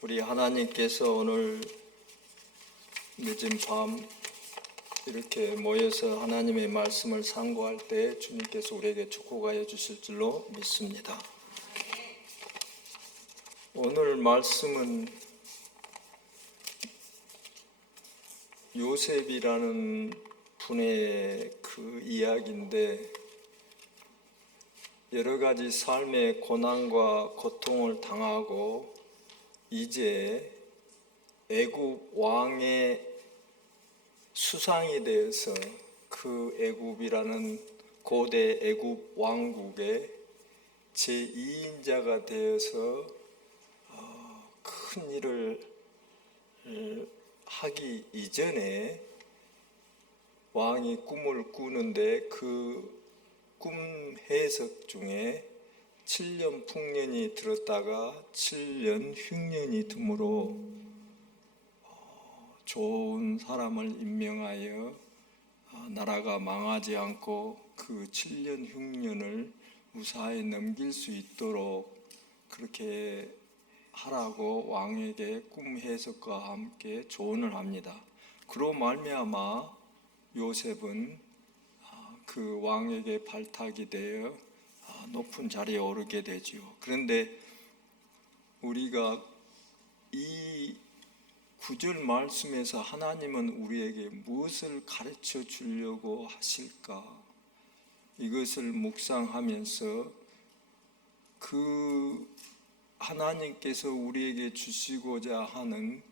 우리 하나님께서 오늘 늦은 밤 이렇게 모여서 하나님의 말씀을 상고할 때 주님께서 우리에게 축복하여 주실 줄로 믿습니다. 오늘 말씀은 요셉이라는 분의 그 이야기인데, 여러 가지 삶의 고난과 고통을 당하고 이제 애굽 왕의 수상이 되어서 그 애굽이라는 고대 애굽 왕국의 제2인자가 되어서 큰 일을 하기 이전에 왕이 꿈을 꾸는데 그 꿈 해석 중에 7년 풍년이 들었다가 7년 흉년이 드므로 좋은 사람을 임명하여 나라가 망하지 않고 그 7년 흉년을 무사히 넘길 수 있도록 그렇게 하라고 왕에게 꿈 해석과 함께 조언을 합니다. 그로 말미암아 요셉은 그 왕에게 발탁이 되어 높은 자리에 오르게 되죠. 그런데 우리가 이 9절 말씀에서 하나님은 우리에게 무엇을 가르쳐 주려고 하실까? 이것을 묵상하면서 그 하나님께서 우리에게 주시고자 하는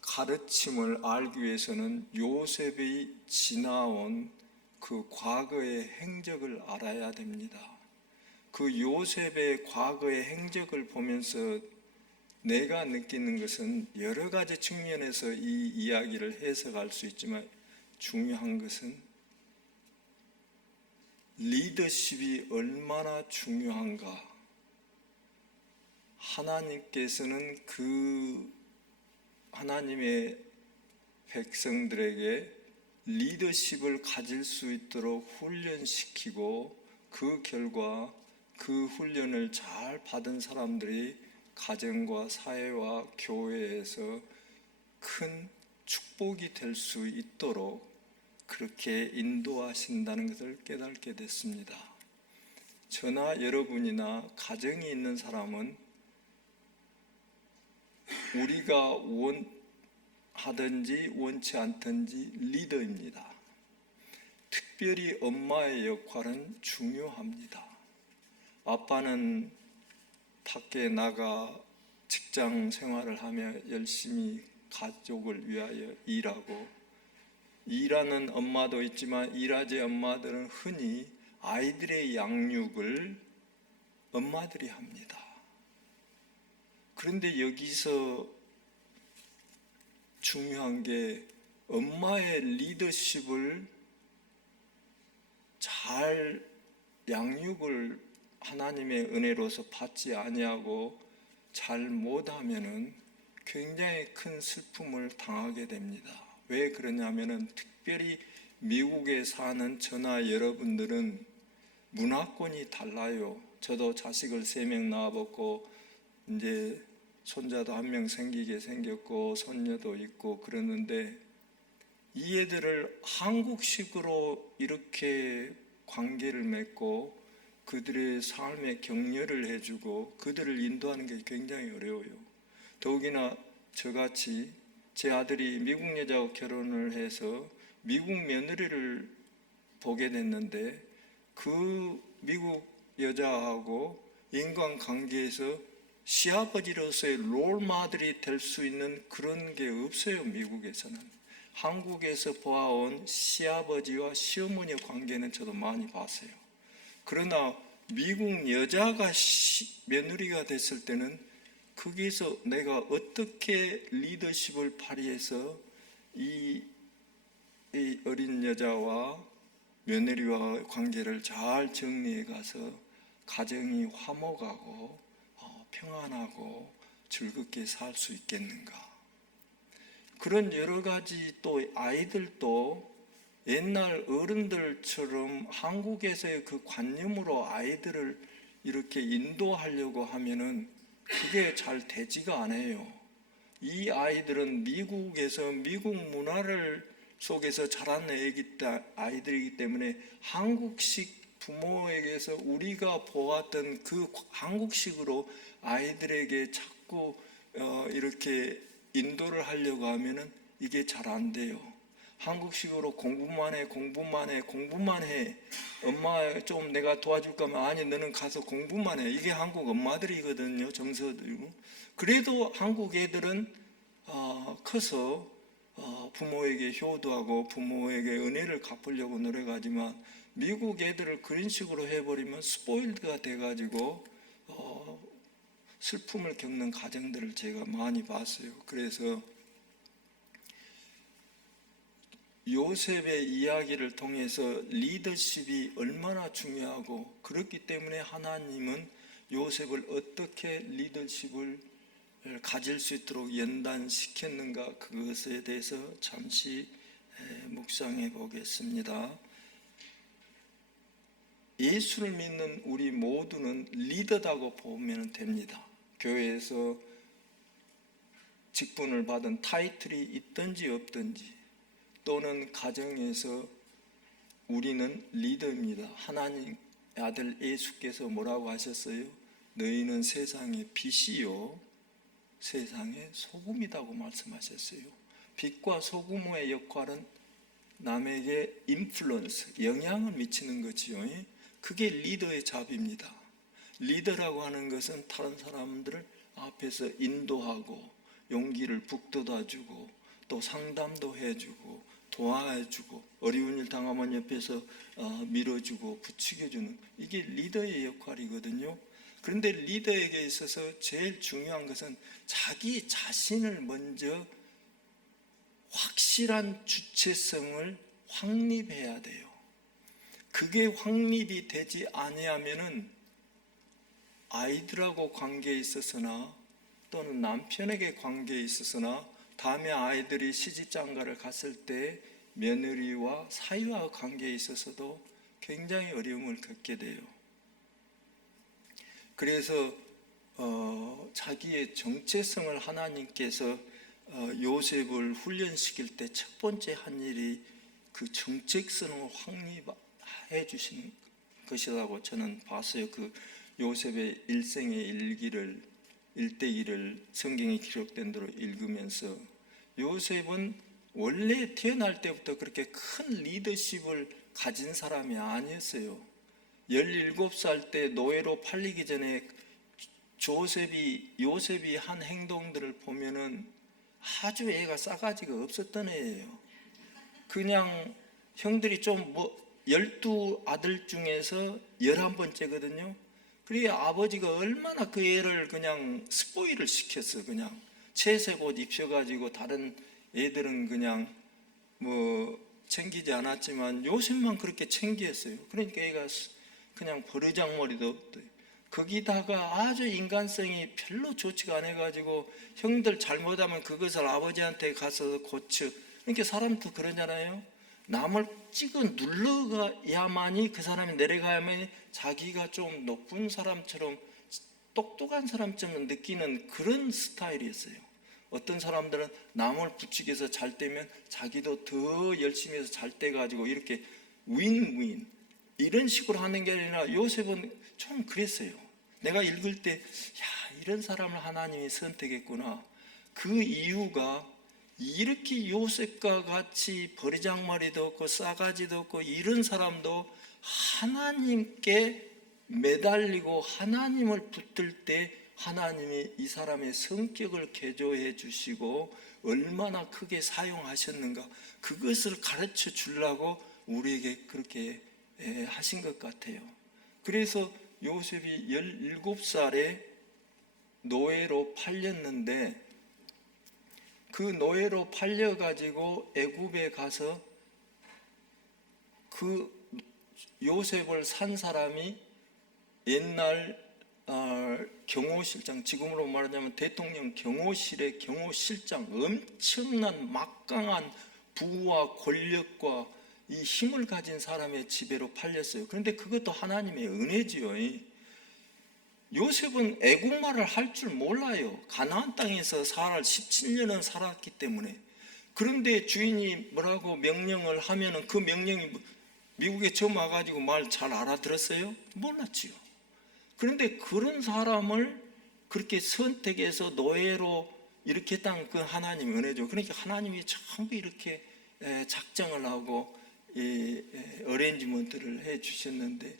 가르침을 알기 위해서는 요셉이 지나온 그 과거의 행적을 알아야 됩니다. 그 요셉의 과거의 행적을 보면서 내가 느끼는 것은 여러 가지 측면에서 이 이야기를 해석할 수 있지만, 중요한 것은 리더십이 얼마나 중요한가. 하나님께서는 그 하나님의 백성들에게 리더십을 가질 수 있도록 훈련시키고, 그 결과 그 훈련을 잘 받은 사람들이 가정과 사회와 교회에서 큰 축복이 될 수 있도록 그렇게 인도하신다는 것을 깨닫게 됐습니다. 저나 여러분이나 가정이 있는 사람은 우리가 원하든지 원치 않든지 리더입니다. 특별히 엄마의 역할은 중요합니다. 아빠는 밖에 나가 직장 생활을 하며 열심히 가족을 위하여 일하고, 일하는 엄마도 있지만 일하지 엄마들은 흔히 아이들의 양육을 엄마들이 합니다. 그런데 여기서 중요한 게, 엄마의 리더십을 잘 양육을 하나님의 은혜로서 받지 아니하고 잘 못하면은 굉장히 큰 슬픔을 당하게 됩니다. 왜 그러냐면은, 특별히 미국에 사는 저나 여러분들은 문화권이 달라요. 저도 자식을 3명 낳아봤고 이제 손자도 1명 생기게 생겼고 손녀도 있고 그러는데, 이 애들을 한국식으로 이렇게 관계를 맺고 그들의 삶에 격려를 해주고 그들을 인도하는 게 굉장히 어려워요. 더욱이나 저같이 제 아들이 미국 여자와 결혼을 해서 미국 며느리를 보게 됐는데, 그 미국 여자하고 인간관계에서 시아버지로서의 롤모델이 될 수 있는 그런 게 없어요. 미국에서는. 한국에서 보아온 시아버지와 시어머니의 관계는 저도 많이 봤어요. 그러나 미국 여자가 며느리가 됐을 때는 거기서 내가 어떻게 리더십을 발휘해서 이 어린 여자와 며느리와 관계를 잘 정리해 가서 가정이 화목하고 평안하고 즐겁게 살 수 있겠는가. 그런 여러 가지, 또 아이들도 옛날 어른들처럼 한국에서의 그 관념으로 아이들을 이렇게 인도하려고 하면은 그게 잘 되지가 않아요. 이 아이들은 미국에서 미국 문화를 속에서 자란 아이들이기 때문에 한국식 부모에게서 우리가 보았던 그 한국식으로 아이들에게 자꾸 이렇게 인도를 하려고 하면은 이게 잘 안 돼요. 한국식으로 공부만 해. 엄마 좀 내가 도와줄까 하면 아니 너는 가서 공부만 해. 이게 한국 엄마들이거든요. 정서들이고. 그래도 한국 애들은 커서 부모에게 효도하고 부모에게 은혜를 갚으려고 노력하지만 미국 애들을 그런 식으로 해버리면 스포일드가 돼가지고 슬픔을 겪는 가정들을 제가 많이 봤어요. 그래서 요셉의 이야기를 통해서 리더십이 얼마나 중요하고 그렇기 때문에 하나님은 요셉을 어떻게 리더십을 가질 수 있도록 연단시켰는가 그것에 대해서 잠시 묵상해 보겠습니다. 예수를 믿는 우리 모두는 리더다고 보면 됩니다. 교회에서 직분을 받은 타이틀이 있든지 없든지 또는 가정에서 우리는 리더입니다. 하나님 아들 예수께서 뭐라고 하셨어요? 너희는 세상의 빛이요 세상의 소금이라고 말씀하셨어요. 빛과 소금의 역할은 남에게 인플루언스, 영향을 미치는 거지요. 그게 리더의 잡입니다. 리더라고 하는 것은 다른 사람들을 앞에서 인도하고 용기를 북돋아주고 또 상담도 해주고 도와주고 어려운 일 당하면 옆에서 밀어주고 부추겨주는 이게 리더의 역할이거든요. 그런데 리더에게 있어서 제일 중요한 것은 자기 자신을 먼저 확실한 주체성을 확립해야 돼요. 그게 확립이 되지 아니하면은 아이들하고 관계에 있어서나 또는 남편에게 관계에 있어서나 다음에 아이들이 시집장가를 갔을 때 며느리와 사위와 관계에 있어서도 굉장히 어려움을 겪게 돼요. 그래서 자기의 정체성을 하나님께서 요셉을 훈련시킬 때 첫 번째 한 일이 그 정체성을 확립해 주시는 것이라고 저는 봤어요. 그 요셉의 일생의 일대기를 성경에 기록된 대로 읽으면서 요셉은 원래 태어날 때부터 그렇게 큰 리더십을 가진 사람이 아니었어요. 17살 때 노예로 팔리기 전에 요셉이 한 행동들을 보면은 아주 애가 싸가지가 없었던 애예요. 그냥 형들이 좀 12아들 중에서 11번째거든요. 그리고 아버지가 얼마나 그 애를 그냥 스포일을 시켰어. 그냥 채색 옷 입혀가지고 다른 애들은 그냥 챙기지 않았지만 요셉만 그렇게 챙겼어요. 그러니까 애가 그냥 버르장머리도 없대. 거기다가 아주 인간성이 별로 좋지가 않아가지고 형들 잘못하면 그것을 아버지한테 가서 고쳐. 그러니까 사람도 그러잖아요. 남을 찍어 눌러야만이 그 사람이 내려가야만 자기가 좀 높은 사람처럼 똑똑한 사람처럼 느끼는 그런 스타일이었어요. 어떤 사람들은 남을 부추겨서 잘 되면 자기도 더 열심히 해서 잘 돼가지고 이렇게 윈윈 이런 식으로 하는 게 아니라 요셉은 좀 그랬어요. 내가 읽을 때 이런 사람을 하나님이 선택했구나. 그 이유가 이렇게 요셉과 같이 버리장머리도 없고 싸가지도 없고 이런 사람도 하나님께 매달리고 하나님을 붙들 때 하나님이 이 사람의 성격을 개조해 주시고 얼마나 크게 사용하셨는가 그것을 가르쳐 주려고 우리에게 그렇게 하신 것 같아요. 그래서 요셉이 17살에 노예로 팔렸는데 그 노예로 팔려가지고 애굽에 가서 그 요셉을 산 사람이 옛날 경호실장, 지금으로 말하자면 대통령 경호실의 경호실장, 엄청난 막강한 부와 권력과 이 힘을 가진 사람의 지배로 팔렸어요. 그런데 그것도 하나님의 은혜지요. 요셉은 애국말을 할 줄 몰라요. 가나안 땅에서 17년은 살았기 때문에. 그런데 주인이 뭐라고 명령을 하면은 그 명령이 미국에 처음 와가지고 말 잘 알아들었어요? 몰랐지요. 그런데 그런 사람을 그렇게 선택해서 노예로 이렇게 했다는 그 하나님의 은혜죠. 그러니까 하나님이 전부 이렇게 작정을 하고 어레인지먼트를 해 주셨는데,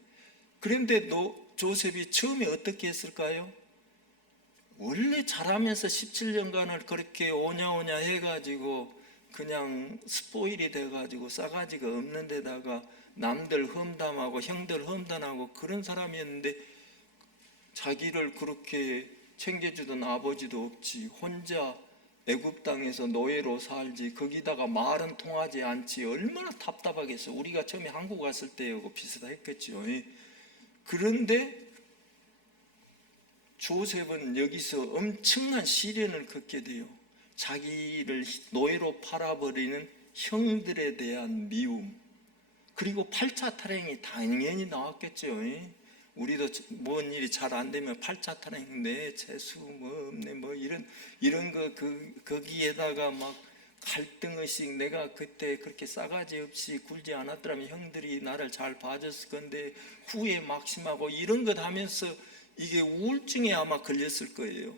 그런데 조셉이 처음에 어떻게 했을까요? 원래 잘하면서 17년간을 그렇게 오냐오냐 해가지고 그냥 스포일이 돼가지고 싸가지가 없는 데다가 남들 험담하고 형들 험담하고 그런 사람이었는데, 자기를 그렇게 챙겨주던 아버지도 없지, 혼자 애굽 땅에서 노예로 살지, 거기다가 말은 통하지 않지, 얼마나 답답하겠어. 우리가 처음에 한국 왔을 때하고 비슷했겠죠. 그런데 조셉은 여기서 엄청난 시련을 겪게 돼요. 자기를 노예로 팔아버리는 형들에 대한 미움, 그리고 8차 탈행이 당연히 나왔겠죠. 우리도 뭔 일이 잘 안 되면 8차 탈행, 내 재수 뭐 없네 뭐 이런 거, 거기에다가 막 갈등의식, 내가 그때 그렇게 싸가지 없이 굴지 않았더라면 형들이 나를 잘 봐줬을 건데 후회 막심하고 이런 것 하면서 이게 우울증에 아마 걸렸을 거예요.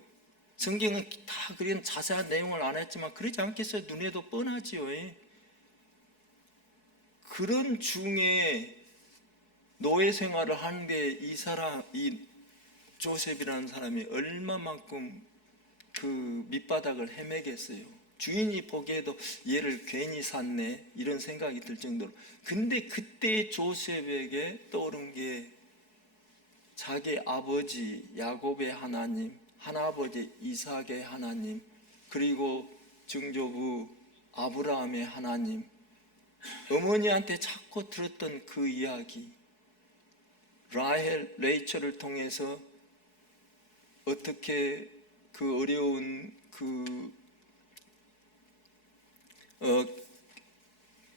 성경은 다 그런 자세한 내용을 안 했지만 그러지 않겠어요? 눈에도 뻔하지요. 그런 중에 노예 생활을 하는데 이 조셉이라는 사람이 얼마만큼 그 밑바닥을 헤매겠어요. 주인이 보기에도 얘를 괜히 샀네 이런 생각이 들 정도로. 근데 그때 조셉에게 떠오른 게 자기 아버지 야곱의 하나님, 하나아버지 이삭의 하나님, 그리고 증조부 아브라함의 하나님, 어머니한테 자꾸 들었던 그 이야기, 레이첼을 통해서 어떻게 그 어려운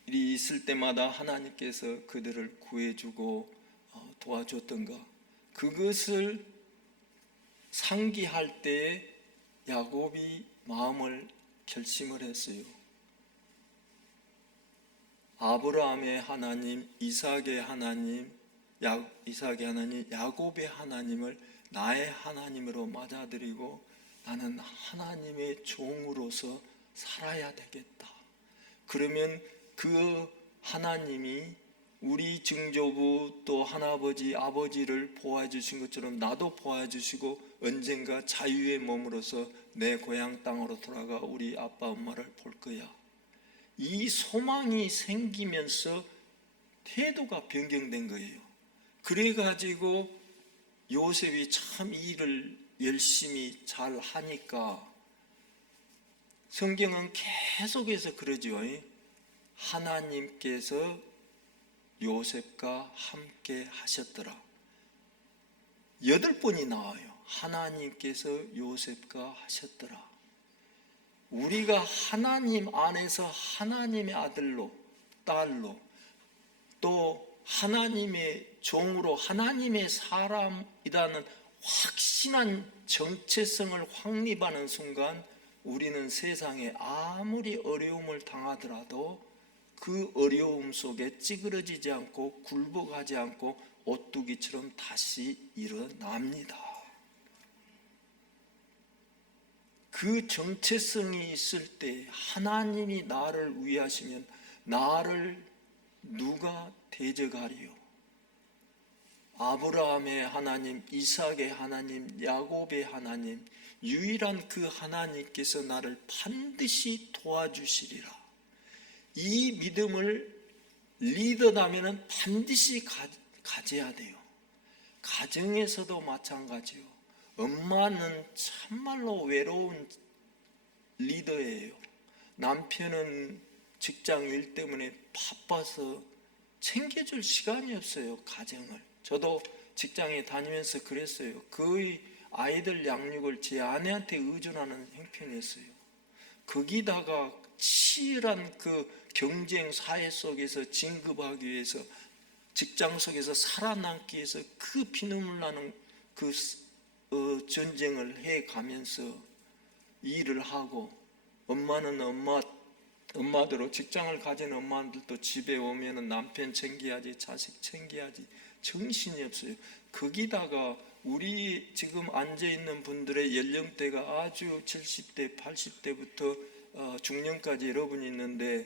일이 있을 때마다 하나님께서 그들을 구해주고 도와줬던가, 그것을 상기할 때에 야곱이 마음을 결심을 했어요. 아브라함의 하나님, 이삭의 하나님, 야곱의 하나님을 나의 하나님으로 맞아들이고 나는 하나님의 종으로서 살아야 되겠다. 그러면 그 하나님이 우리 증조부 또 하나아버지 아버지를 보호해 주신 것처럼 나도 보호해 주시고 언젠가 자유의 몸으로서 내 고향 땅으로 돌아가 우리 아빠 엄마를 볼 거야. 이 소망이 생기면서 태도가 변경된 거예요. 그래가지고 요셉이 참 일을 열심히 잘 하니까 성경은 계속해서 그러죠. 하나님께서 요셉과 함께 하셨더라. 8번이 나와요. 하나님께서 요셉과 하셨더라. 우리가 하나님 안에서 하나님의 아들로, 딸로, 또 하나님의 종으로 하나님의 사람이라는 확신한 정체성을 확립하는 순간 우리는 세상에 아무리 어려움을 당하더라도 그 어려움 속에 찌그러지지 않고 굴복하지 않고 오뚜기처럼 다시 일어납니다. 그 정체성이 있을 때 하나님이 나를 위하시면 나를 누가 대적하리요? 아브라함의 하나님, 이삭의 하나님, 야곱의 하나님, 유일한 그 하나님께서 나를 반드시 도와주시리라. 이 믿음을 리더라면 반드시 가져야 돼요. 가정에서도 마찬가지요. 엄마는 참말로 외로운 리더예요. 남편은 직장 일 때문에 바빠서 챙겨줄 시간이 없어요, 가정을. 저도 직장에 다니면서 그랬어요. 거의 아이들 양육을 제 아내한테 의존하는 형편이었어요. 거기다가 치열한 그 경쟁 사회 속에서 진급하기 위해서, 직장 속에서 살아남기 위해서 그 피눈물 나는 그 전쟁을 해 가면서 일을 하고, 엄마는 엄마대로 직장을 가진 엄마들도 집에 오면은 남편 챙겨야지, 자식 챙겨야지, 정신이 없어요. 거기다가 우리 지금 앉아 있는 분들의 연령대가 아주 70대, 80대부터 중년까지 여러분이 있는데,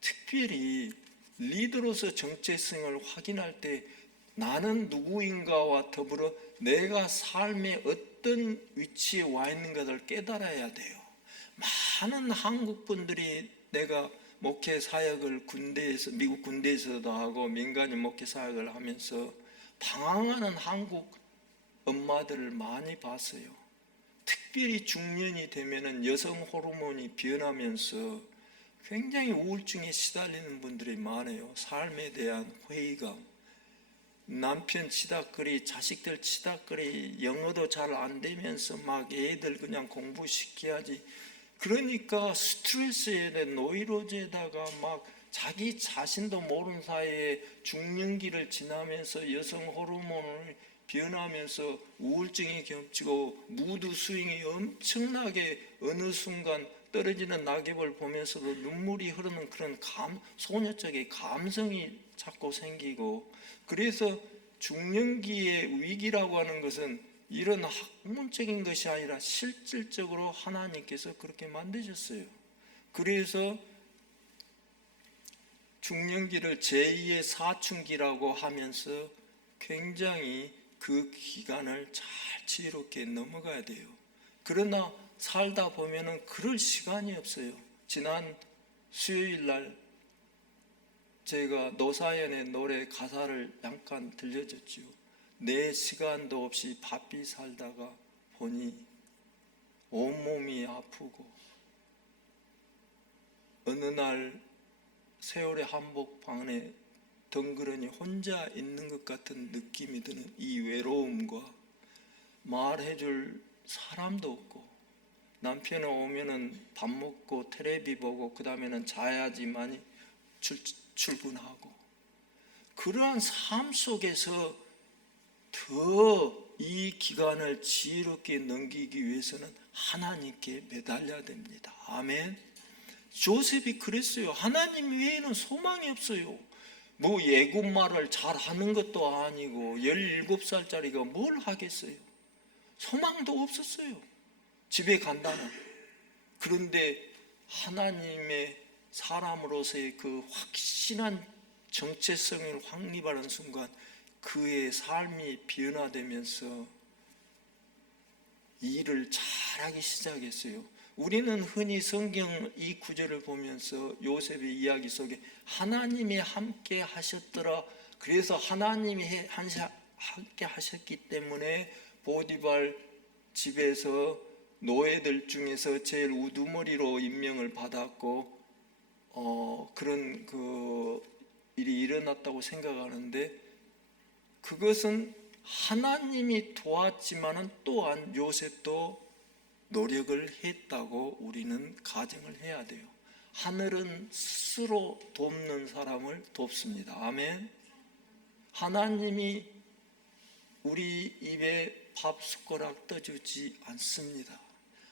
특별히 리더로서 정체성을 확인할 때 나는 누구인가와 더불어 내가 삶의 어떤 위치에 와 있는가를 깨달아야 돼요. 많은 한국 분들이, 내가 목회 사역을 미국 군대에서도 하고 민간인 목회 사역을 하면서 방황하는 한국 엄마들을 많이 봤어요. 특별히 중년이 되면은 여성 호르몬이 변하면서 굉장히 우울증에 시달리는 분들이 많아요. 삶에 대한 회의감, 남편 치닥거리, 자식들 치닥거리, 영어도 잘 안 되면서 막 애들 그냥 공부시켜야지. 그러니까 스트레스에 노이로제에다가 막 자기 자신도 모르는 사이에 중년기를 지나면서 여성 호르몬을 변하면서 우울증이 겹치고 무드 스윙이 엄청나게, 어느 순간 떨어지는 낙엽을 보면서도 눈물이 흐르는 그런 소녀적인 감성이 자꾸 생기고, 그래서 중년기의 위기라고 하는 것은 이런 학문적인 것이 아니라 실질적으로 하나님께서 그렇게 만드셨어요. 그래서 중년기를 제2의 사춘기라고 하면서 굉장히 그 기간을 잘 지혜롭게 넘어가야 돼요. 그러나 살다 보면은 그럴 시간이 없어요. 지난 수요일 날 제가 노사연의 노래 가사를 잠깐 들려줬죠. 내 시간도 없이 바삐 살다가 보니 온몸이 아프고, 어느 날 세월의 한복판에 덩그러니 혼자 있는 것 같은 느낌이 드는 이 외로움과, 말해줄 사람도 없고, 남편이 오면은 밥 먹고 텔레비 보고 그 다음에는 자야지만이 출근하고, 그러한 삶 속에서 더 이 기간을 지혜롭게 넘기기 위해서는 하나님께 매달려야 됩니다. 아멘. 조셉이 그랬어요. 하나님 외에는 소망이 없어요. 뭐 예고말을 잘하는 것도 아니고 17살짜리가 뭘 하겠어요. 소망도 없었어요. 집에 간다는. 그런데 하나님의 사람으로서의 그 확신한 정체성을 확립하는 순간 그의 삶이 변화되면서 일을 잘하기 시작했어요. 우리는 흔히 성경 이 구절을 보면서 요셉의 이야기 속에 하나님이 함께 하셨더라, 그래서 하나님이 함께 하셨기 때문에 보디발 집에서 노예들 중에서 제일 우두머리로 임명을 받았고 그런 그 일이 일어났다고 생각하는데, 그것은 하나님이 도왔지만은 또한 요셉도 노력을 했다고 우리는 가정을 해야 돼요. 하늘은 스스로 돕는 사람을 돕습니다. 아멘. 하나님이 우리 입에 밥 숟가락 떠주지 않습니다.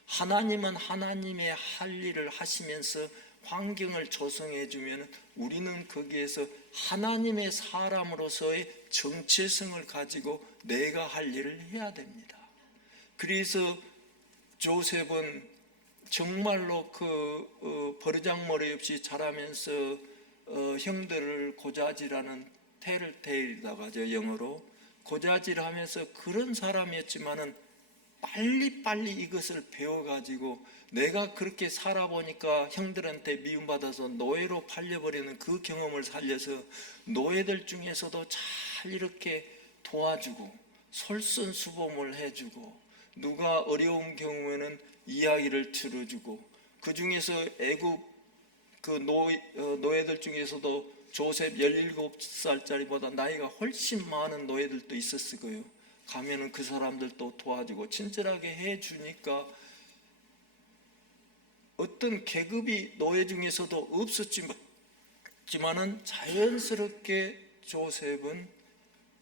하나님은 하나님의 할 일을 하시면서 환경을 조성해 주면 우리는 거기에서 하나님의 사람으로서의 정체성을 가지고 내가 할 일을 해야 됩니다. 그래서 조셉은 정말로 버르장머리 없이 자라면서 형들을 고자질하는 테일테일이라고 영어로 고자질하면서 그런 사람이었지만은 빨리빨리 이것을 배워가지고 내가 그렇게 살아보니까 형들한테 미움받아서 노예로 팔려버리는 그 경험을 살려서 노예들 중에서도 잘 이렇게 도와주고 솔선수범을 해주고, 누가 어려운 경우에는 이야기를 들어주고, 그 중에서 애굽 노예들 중에서도 조셉 17살짜리보다 나이가 훨씬 많은 노예들도 있었을 거예요. 가면은 그 사람들도 도와주고 친절하게 해주니까 어떤 계급이 노예 중에서도 없었지만은 자연스럽게 조셉은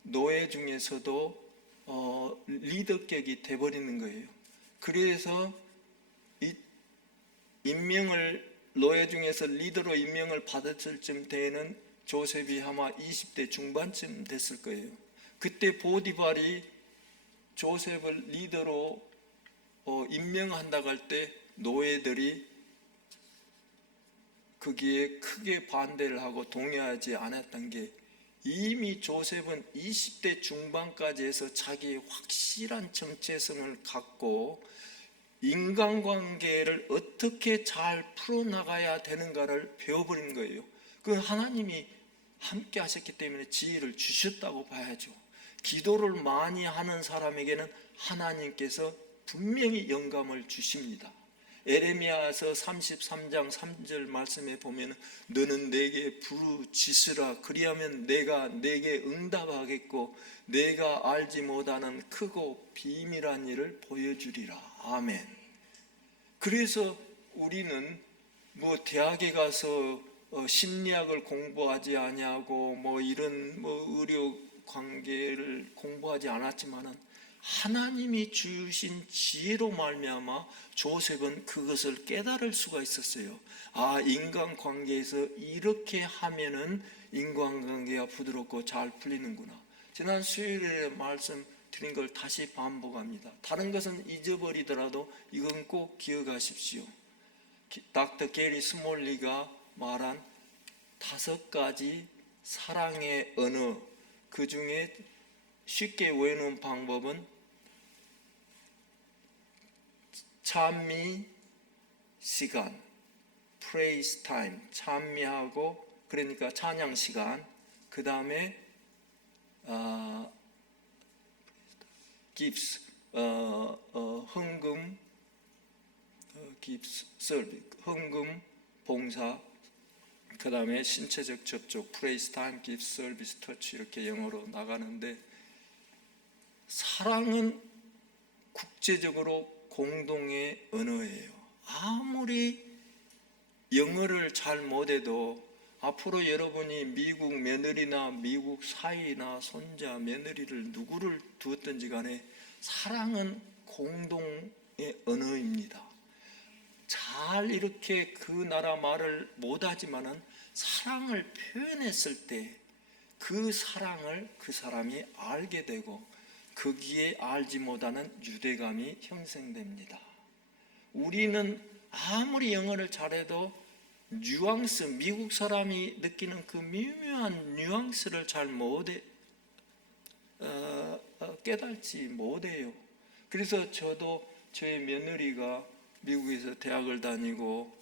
노예 중에서도 리더격이 돼버리는 거예요. 그래서 이 임명을 노예 중에서 리더로 임명을 받았을 쯤 때에는 조셉이 아마 20대 중반쯤 됐을 거예요. 그때 보디발이 조셉을 리더로 임명한다고 할 때 노예들이 거기에 크게 반대를 하고 동의하지 않았던 게, 이미 조셉은 20대 중반까지 해서 자기의 확실한 정체성을 갖고 인간관계를 어떻게 잘 풀어나가야 되는가를 배워버린 거예요. 그 하나님이 함께 하셨기 때문에 지혜를 주셨다고 봐야죠. 기도를 많이 하는 사람에게는 하나님께서 분명히 영감을 주십니다. 에레미야서 33장 3절 말씀에 보면 너는 내게 부르짖으라 그리하면 내가 내게 응답하겠고 내가 알지 못하는 크고 비밀한 일을 보여주리라. 아멘. 그래서 우리는 뭐 대학에 가서 심리학을 공부하지 아니하고 뭐 이런 의료 관계를 공부하지 않았지만은 하나님이 주신 지혜로 말미암아 조셉은 그것을 깨달을 수가 있었어요. 아, 인간관계에서 이렇게 하면은 인간관계가 부드럽고 잘 풀리는구나. 지난 수요일에 말씀드린 걸 다시 반복합니다. 다른 것은 잊어버리더라도 이건 꼭 기억하십시오. 닥터 게리 스몰리가 말한 5가지 사랑의 언어, 그 중에 쉽게 외우는 방법은 찬미 시간, praise time, 찬미하고 그러니까 찬양 시간, 그 다음에 gifts, 헌금, gifts, service, 헌금, 봉사, 그 다음에 신체적 접촉, praise time, gifts, service, touch 이렇게 영어로 나가는데, 사랑은 국제적으로 공동의 언어예요. 아무리 영어를 잘 못해도 앞으로 여러분이 미국 며느리나 미국 사위나 손자, 며느리를 누구를 두었든지 간에 사랑은 공동의 언어입니다. 잘 이렇게 그 나라 말을 못하지만은 사랑을 표현했을 때 그 사랑을 그 사람이 알게 되고 거기에 알지 못하는 유대감이 형성됩니다. 우리는 아무리 영어를 잘해도 뉘앙스, 미국 사람이 느끼는 그 미묘한 뉘앙스를 잘 깨닫지 못해요. 그래서 저도 저의 며느리가 미국에서 대학을 다니고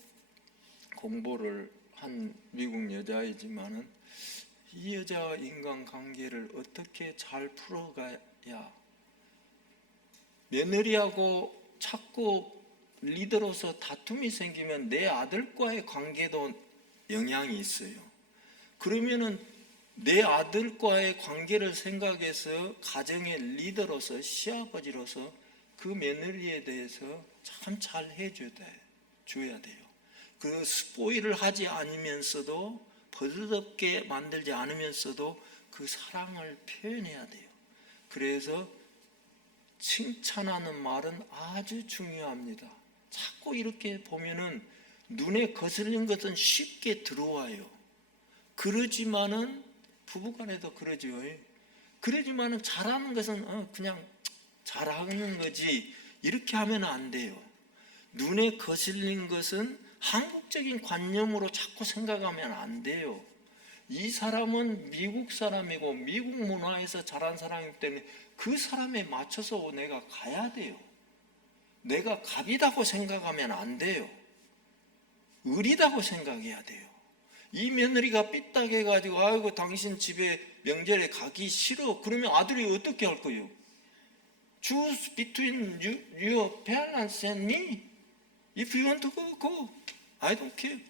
공부를 한 미국 여자이지만은 이 여자와 인간관계를 어떻게 잘 풀어가야, 며느리하고 자꾸 리더로서 다툼이 생기면 내 아들과의 관계도 영향이 있어요. 그러면은 내 아들과의 관계를 생각해서 가정의 리더로서, 시아버지로서 그 며느리에 대해서 참 잘 해줘야 돼요. 그 스포일을 하지 않으면서도, 버릇없게 만들지 않으면서도 그 사랑을 표현해야 돼요. 그래서 칭찬하는 말은 아주 중요합니다. 자꾸 이렇게 보면은 눈에 거슬린 것은 쉽게 들어와요. 그러지만은 부부간에도 그러죠. 그러지만은 잘하는 것은 그냥 잘하는 거지 이렇게 하면 안 돼요. 눈에 거슬린 것은 한국적인 관념으로 자꾸 생각하면 안 돼요. 이 사람은 미국 사람이고 미국 문화에서 자란 사람이기 때문에 그 사람에 맞춰서 내가 가야 돼요. 내가 갑이다고 생각하면 안 돼요. 의리다고 생각해야 돼요. 이 며느리가 삐딱해가지고 아이고 당신 집에 명절에 가기 싫어. 그러면 아들이 어떻게 할 거예요? Choose between your parents and me. If you want to go, go. I don't care.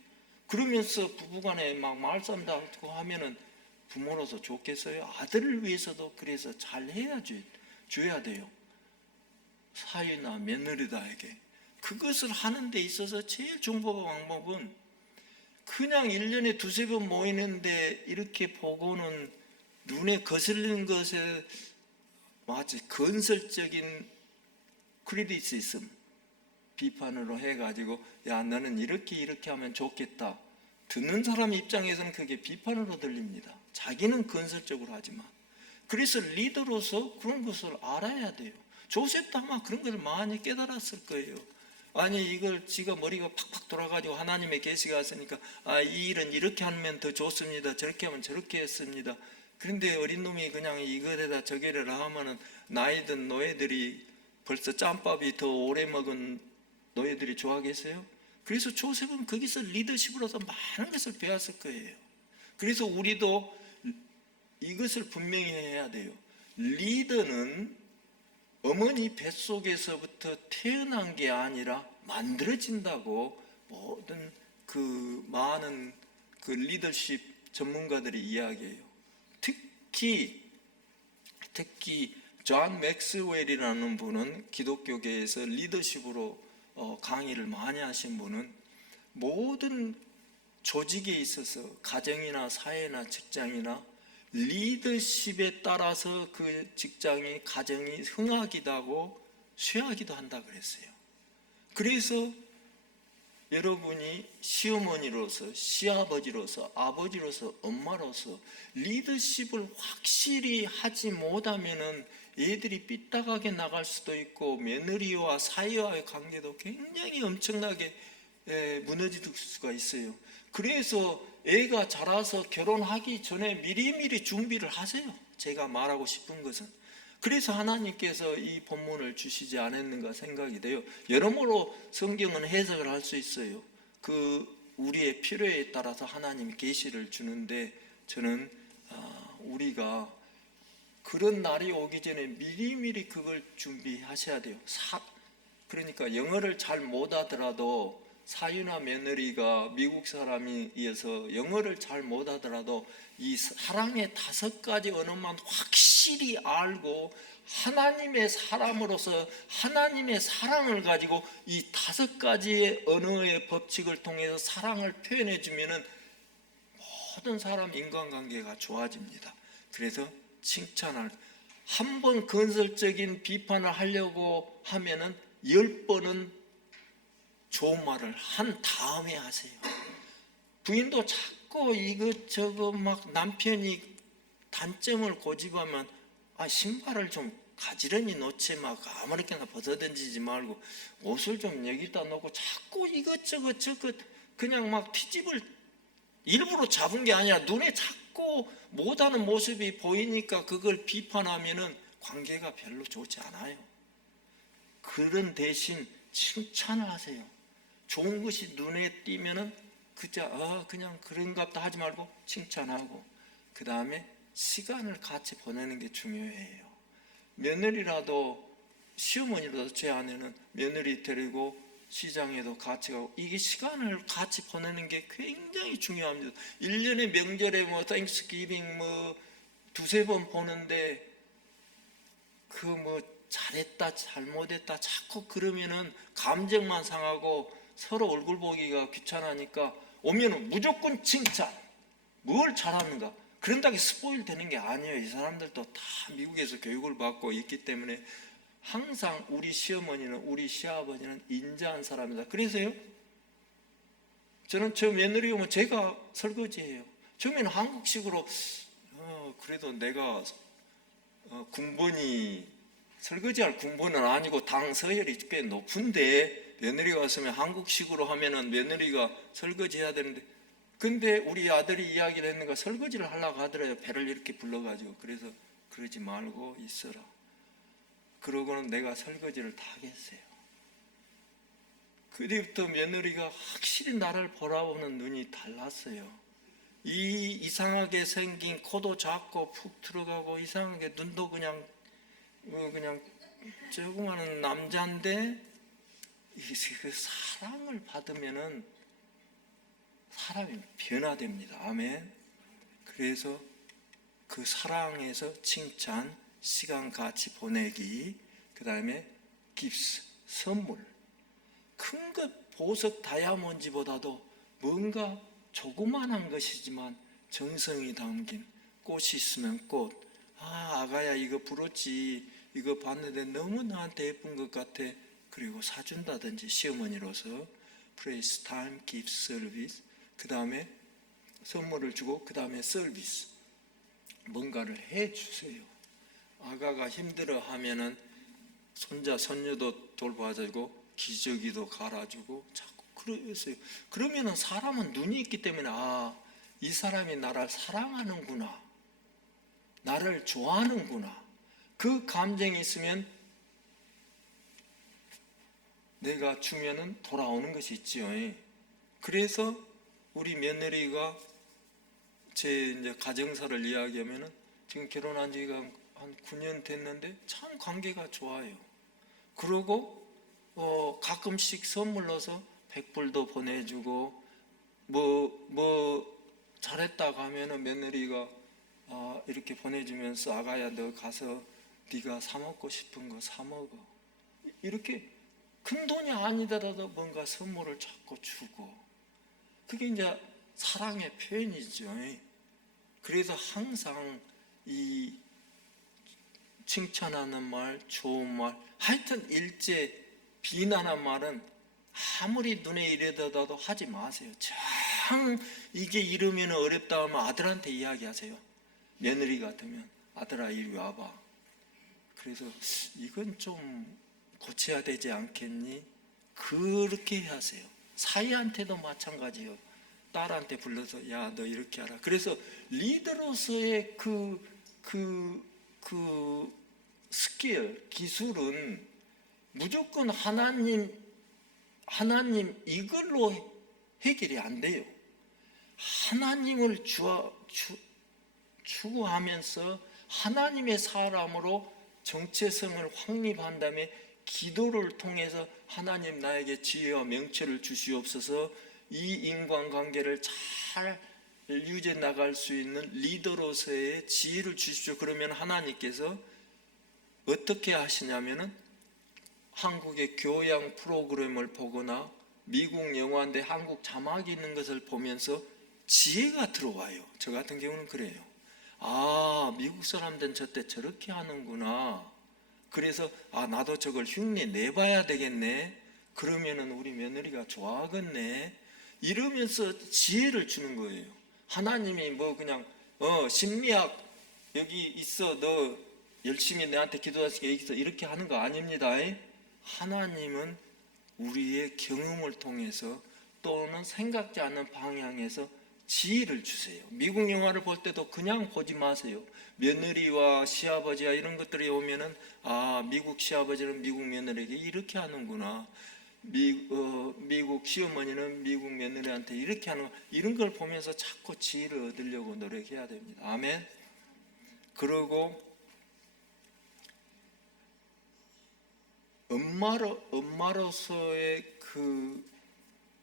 그러면서 부부간에 막 말싸움하고 하면은 부모로서 좋겠어요? 아들을 위해서도 그래서 잘 줘야 돼요. 사위나 며느리다에게. 그것을 하는 데 있어서 제일 좋은 방법은 그냥 1년에 2-3번 모이는데 이렇게 보고는 눈에 거슬리는 것에 마치 건설적인 크리티시즘, 비판으로 해가지고 야 너는 이렇게 하면 좋겠다. 듣는 사람 입장에서는 그게 비판으로 들립니다. 자기는 건설적으로 하지만. 그래서 리더로서 그런 것을 알아야 돼요. 조셉도 아마 그런 걸 많이 깨달았을 거예요. 아니 이걸 지가 머리가 팍팍 돌아가지고 하나님의 계시가 왔으니까 이 일은 이렇게 하면 더 좋습니다. 저렇게 하면 저렇게 했습니다. 그런데 어린 놈이 그냥 이거에다 저거를 하면은 나이든 노예들이 벌써 짬밥이 더 오래 먹은 노예들이 좋아하겠어요? 그래서 조셉은 거기서 리더십으로서 많은 것을 배웠을 거예요. 그래서 우리도 이것을 분명히 해야 돼요. 리더는 어머니 뱃속에서부터 태어난 게 아니라 만들어진다고 모든 그 많은 그 리더십 전문가들이 이야기해요. 특히 존 맥스웰이라는 분은 기독교계에서 리더십으로 강의를 많이 하신 분은 모든 조직에 있어서 가정이나 사회나 직장이나 리더십에 따라서 그 직장이 가정이 흥하기도 하고 쇠하기도 한다 그랬어요. 그래서 여러분이 시어머니로서 시아버지로서 아버지로서 엄마로서 리더십을 확실히 하지 못하면은 애들이 삐딱하게 나갈 수도 있고 며느리와 사이와의 관계도 굉장히 엄청나게 무너질 수가 있어요. 그래서 애가 자라서 결혼하기 전에 미리미리 준비를 하세요. 제가 말하고 싶은 것은 그래서 하나님께서 이 본문을 주시지 않았는가 생각이 돼요. 여러모로 성경은 해석을 할 수 있어요. 그 우리의 필요에 따라서 하나님이 계시를 주는데 저는 우리가 그런 날이 오기 전에 미리미리 그걸 준비하셔야 돼요. 그러니까 영어를 잘 못하더라도 사위나 며느리가 미국 사람이어서 영어를 잘 못하더라도 이 사랑의 5가지 언어만 확실히 알고 하나님의 사람으로서 하나님의 사랑을 가지고 이 5가지의 언어의 법칙을 통해서 사랑을 표현해 주면은 모든 사람 인간관계가 좋아집니다. 그래서 칭찬할 한 번 건설적인 비판을 하려고 하면은 10번은 좋은 말을 한 다음에 하세요. 부인도 자꾸 이것저것 막 남편이 단점을 고집하면 신발을 좀 가지런히 놓지 막 아무렇게나 벗어던지지 말고 옷을 좀 여기다 놓고 자꾸 이것저것 그냥 막 튀집을 일부러 잡은 게 아니라 눈에 자꾸 못하는 모습이 보이니까 그걸 비판하면은 관계가 별로 좋지 않아요. 그런 대신 칭찬을 하세요. 좋은 것이 눈에 띄면은 그냥 그런갑다 하지 말고 칭찬하고 그 다음에 시간을 같이 보내는 게 중요해요. 며느리라도 시어머니라도 제 아내는 며느리 데리고 시장에도 같이 가고 이게 시간을 같이 보내는 게 굉장히 중요합니다. 1년의 명절에 뭐 땡스기빙 뭐 2-3번 보는데 그 뭐 잘했다 잘못했다 자꾸 그러면은 감정만 상하고 서로 얼굴 보기가 귀찮으니까 오면은 무조건 칭찬 뭘 잘하는가 그런다고 스포일 되는 게 아니에요. 이 사람들도 다 미국에서 교육을 받고 있기 때문에 항상 우리 시어머니는 우리 시아버지는 인자한 사람이다. 그래서요 저는 저 며느리 오면 제가 설거지해요. 처음에는 한국식으로 그래도 내가 군번이 설거지할 군번은 아니고 당 서열이 꽤 높은데 며느리가 왔으면 한국식으로 하면은 며느리가 설거지해야 되는데 근데 우리 아들이 이야기를 했는가 설거지를 하려고 하더라고요. 배를 이렇게 불러가지고 그래서 그러지 말고 있어라. 그러고는 내가 설거지를 다 하겠어요. 그때부터 며느리가 확실히 나를 바라보는 눈이 달랐어요. 이 이상하게 생긴 코도 작고 푹 들어가고 이상하게 눈도 그냥 조그마한 남자인데 그 사랑을 받으면은 사람이 변화됩니다. 아멘. 그래서 그 사랑에서 칭찬, 시간 같이 보내기, 그 다음에 깁스, 선물. 큰 것 보석 다이아몬드보다도 뭔가 조그만한 것이지만 정성이 담긴 꽃이 있으면 꽃. 아가야 이거 부럽지. 이거 봤는데 너무 나한테 예쁜 것 같아. 그리고 사준다든지 시어머니로서 praise time, give service. 그 다음에 선물을 주고 그 다음에 서비스. 뭔가를 해주세요. 아가가 힘들어하면은 손자 손녀도 돌봐주고 기저귀도 갈아주고 자꾸 그러세요. 그러면은 사람은 눈이 있기 때문에 이 사람이 나를 사랑하는구나, 나를 좋아하는구나, 그 감정이 있으면 내가 주면은 돌아오는 것이 있지요. 그래서 우리 며느리가 제 이제 가정사를 이야기하면은 지금 결혼한 지가 한 9년 됐는데 참 관계가 좋아요. 그러고 가끔씩 선물로서 100불도 보내주고 뭐 잘했다고 하면은 며느리가 이렇게 보내주면서 아가야 너 가서 네가 사 먹고 싶은 거 사 먹어. 이렇게 큰 돈이 아니더라도 뭔가 선물을 자꾸 주고, 그게 이제 사랑의 표현이죠. 그래서 항상 이 칭찬하는 말, 좋은 말, 하여튼 일제 비난한 말은 아무리 눈에 이래더라도 하지 마세요. 참 이게 이러면 어렵다 하면 아들한테 이야기하세요. 며느리 같으면 아들아 이리 와봐. 그래서 이건 좀 고쳐야 되지 않겠니? 그렇게 하세요. 사이한테도 마찬가지예요. 딸한테 불러서 야 너 이렇게 하라. 그래서 리더로서의 그 스킬, 기술은 무조건 하나님 이걸로 해결이 안 돼요. 하나님을 추구하면서 하나님의 사람으로 정체성을 확립한 다음에 기도를 통해서 하나님 나에게 지혜와 명철을 주시옵소서, 이 인간관계를 잘 유지해 나갈 수 있는 리더로서의 지혜를 주십시오. 그러면 하나님께서 어떻게 하시냐면은 한국의 교양 프로그램을 보거나 미국 영화인데 한국 자막이 있는 것을 보면서 지혜가 들어와요. 저 같은 경우는 그래요. 미국 사람들은 저때 저렇게 하는구나. 그래서 나도 저걸 흉내 내봐야 되겠네. 그러면은 우리 며느리가 좋아하겠네. 이러면서 지혜를 주는 거예요. 하나님이 뭐 그냥 심리학 여기 있어, 너 열심히 내한테 기도하시게 여기 있어, 이렇게 하는 거 아닙니다. 하나님은 우리의 경험을 통해서 또는 생각지 않는 방향에서 지혜를 주세요. 미국 영화를 볼 때도 그냥 보지 마세요. 며느리와 시아버지와 이런 것들이 오면은 미국 시아버지는 미국 며느리에게 이렇게 하는구나, 미국 시어머니는 미국 며느리한테 이렇게 하는, 이런 걸 보면서 자꾸 지혜를 얻으려고 노력해야 됩니다. 아멘. 그리고 엄마로서의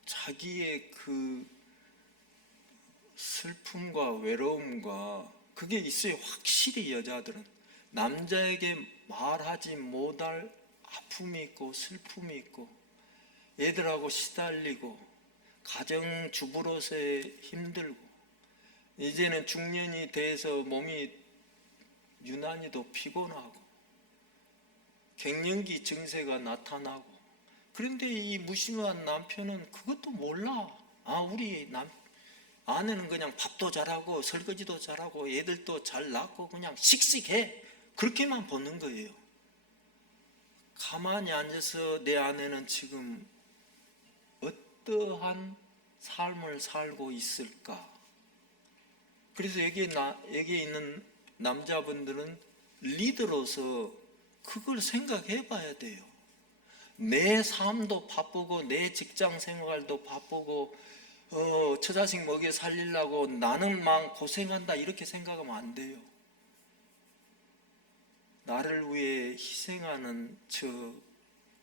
자기의 슬픔과 외로움과 그게 있어요. 확실히 여자들은 남자에게 말하지 못할 아픔이 있고 슬픔이 있고 애들하고 시달리고 가정주부로서의 힘들고 이제는 중년이 돼서 몸이 유난히도 피곤하고 갱년기 증세가 나타나고, 그런데 이 무심한 남편은 그것도 몰라. 우리 아내는 그냥 밥도 잘하고 설거지도 잘하고 애들도 잘 낳고 그냥 씩씩해. 그렇게만 보는 거예요. 가만히 앉아서 내 아내는 지금 어떠한 삶을 살고 있을까? 그래서 여기 있는 남자분들은 리더로서 그걸 생각해 봐야 돼요. 내 삶도 바쁘고 내 직장 생활도 바쁘고 처자식 먹여 살리려고 나는 막 고생한다 이렇게 생각하면 안 돼요. 나를 위해 희생하는 저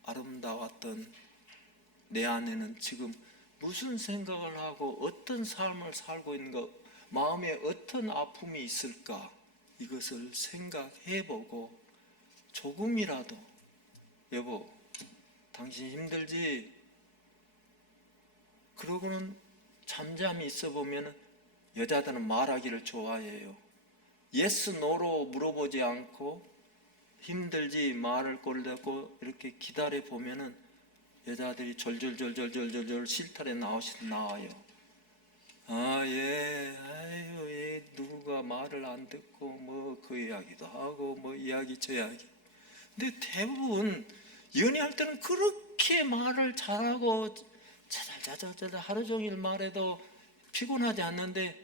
아름다웠던 내 아내는 지금 무슨 생각을 하고 어떤 삶을 살고 있는가, 마음에 어떤 아픔이 있을까, 이것을 생각해보고 조금이라도 여보 당신 힘들지? 그러고는 잠잠히 있어 보면 여자들은 말하기를 좋아해요. yes, no로 물어보지 않고 힘들지 말을 꼴려고 이렇게 기다려 보면은 여자들이 졸졸졸졸졸졸 실타래 나와요. 아, 예, 아유, 예, 누가 말을 안 듣고 뭐 그 이야기도 하고 뭐 이야기 저 이야기. 근데 대부분 연애할 때는 그렇게 말을 잘하고 자잘자잘자잘 하루 종일 말해도 피곤하지 않는데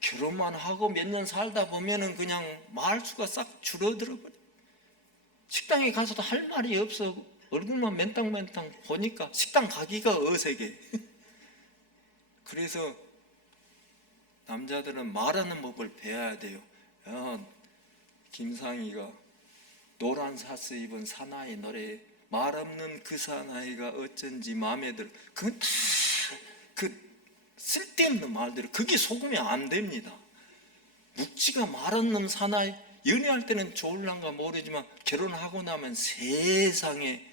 결혼만 하고 몇 년 살다 보면은 그냥 말수가 싹 줄어들어 버려. 식당에 가서도 할 말이 없어. 얼굴만 맨땅맨땅 보니까 식당 가기가 어색해. 그래서 남자들은 말하는 법을 배워야 돼요. 김상희가 노란 사스 입은 사나이 노래 말 없는 그 사나이가 어쩐지 마음에 들어. 그건 다 그 쓸데없는 말들. 그게 속으면 안 됩니다. 묵지가 말 없는 사나이. 연애할 때는 좋을란가 모르지만 결혼하고 나면 세상에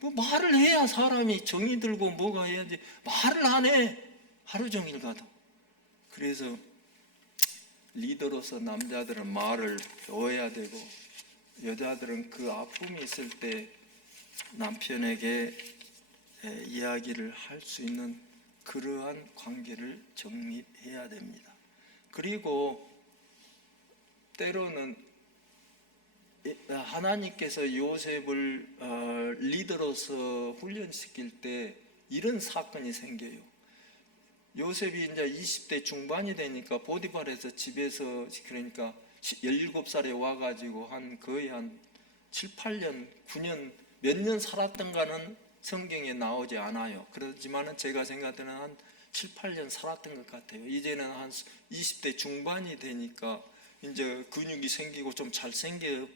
뭐 말을 해야 사람이 정이 들고 뭐가 해야지. 말을 안 해. 하루 종일 가도. 그래서 리더로서 남자들은 말을 배워야 되고 여자들은 그 아픔이 있을 때 남편에게 이야기를 할 수 있는 그러한 관계를 정립해야 됩니다. 그리고 때로는 하나님께서 요셉을 리더로서 훈련시킬 때 이런 사건이 생겨요. 요셉이 이제 20대 중반이 되니까 보디발에서 집에서 그러니까 17살에 와가지고 거의 한 7, 8년, 9년 몇 년 살았던가는 성경에 나오지 않아요. 그렇지만은 제가 생각할 때는 한 7, 8년 살았던 것 같아요. 이제는 한 20대 중반이 되니까 이제 근육이 생기고 좀 잘생겨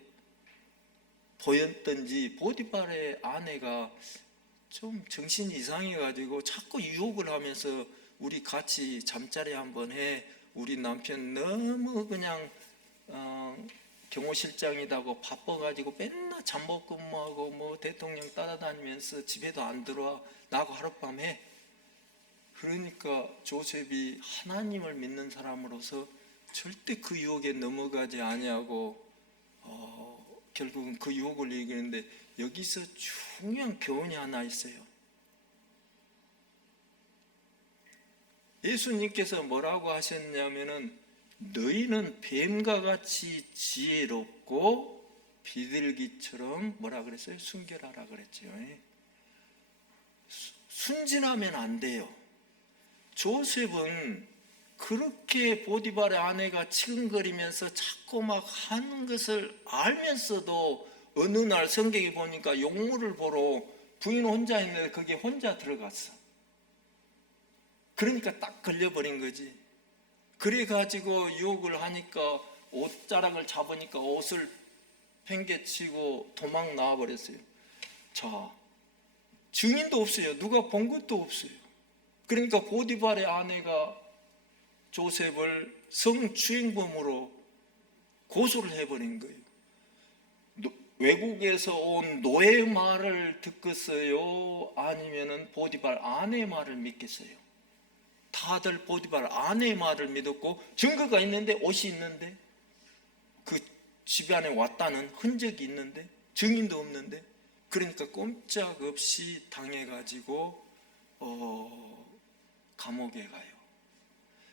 보였던지 보디발의 아내가 좀 정신이 이상해가지고 자꾸 유혹을 하면서 우리 같이 잠자리 한번 해. 우리 남편 너무 그냥 경호실장이다고 바빠가지고 맨날 잠복 근무하고 뭐 대통령 따라다니면서 집에도 안 들어와. 나하고 하룻밤 해. 그러니까 조셉이 하나님을 믿는 사람으로서 절대 그 유혹에 넘어가지 아니하고 결국은 그 유혹을 이기는데 여기서 중요한 교훈이 하나 있어요. 예수님께서 뭐라고 하셨냐면은 너희는 뱀과 같이 지혜롭고 비둘기처럼 뭐라 그랬어요? 순결하라 그랬죠. 순진하면 안 돼요. 조셉은 그렇게 보디발의 아내가 치근거리면서 자꾸 막 하는 것을 알면서도 어느 날 성경에 보니까 용모를 보러 부인 혼자 있는데 거기에 혼자 들어갔어. 그러니까 딱 걸려버린 거지. 그래가지고 유혹을 하니까 옷자락을 잡으니까 옷을 팽개치고 도망 나와버렸어요. 자, 증인도 없어요. 누가 본 것도 없어요. 그러니까 보디발의 아내가 조셉을 성추행범으로 고소를 해버린 거예요. 외국에서 온 노예 말을 듣겠어요? 아니면은 보디발 아내 말을 믿겠어요? 다들 보디발 아내의 말을 믿었고 증거가 있는데 옷이 있는데 그 집안에 왔다는 흔적이 있는데 증인도 없는데 그러니까 꼼짝없이 당해가지고 감옥에 가요.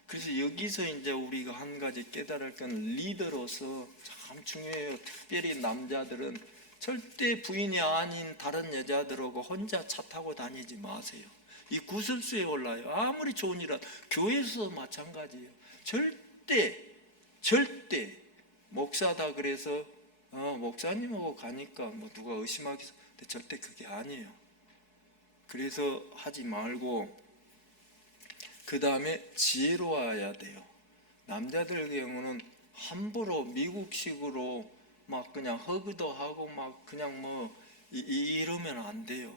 그래서 여기서 이제 우리가 한 가지 깨달을 건 리더로서 참 중요해요. 특별히 남자들은 절대 부인이 아닌 다른 여자들하고 혼자 차 타고 다니지 마세요. 이 구설수에 올라요. 아무리 좋은 일이라도 교회에서도 마찬가지예요. 절대 목사다 그래서 목사님하고 가니까 뭐 누가 의심하겠어. 근데 절대 그게 아니에요. 그래서 하지 말고 그 다음에 지혜로워야 돼요. 남자들 경우는 함부로 미국식으로 막 그냥 허그도 하고 막 그냥 뭐 이러면 안 돼요.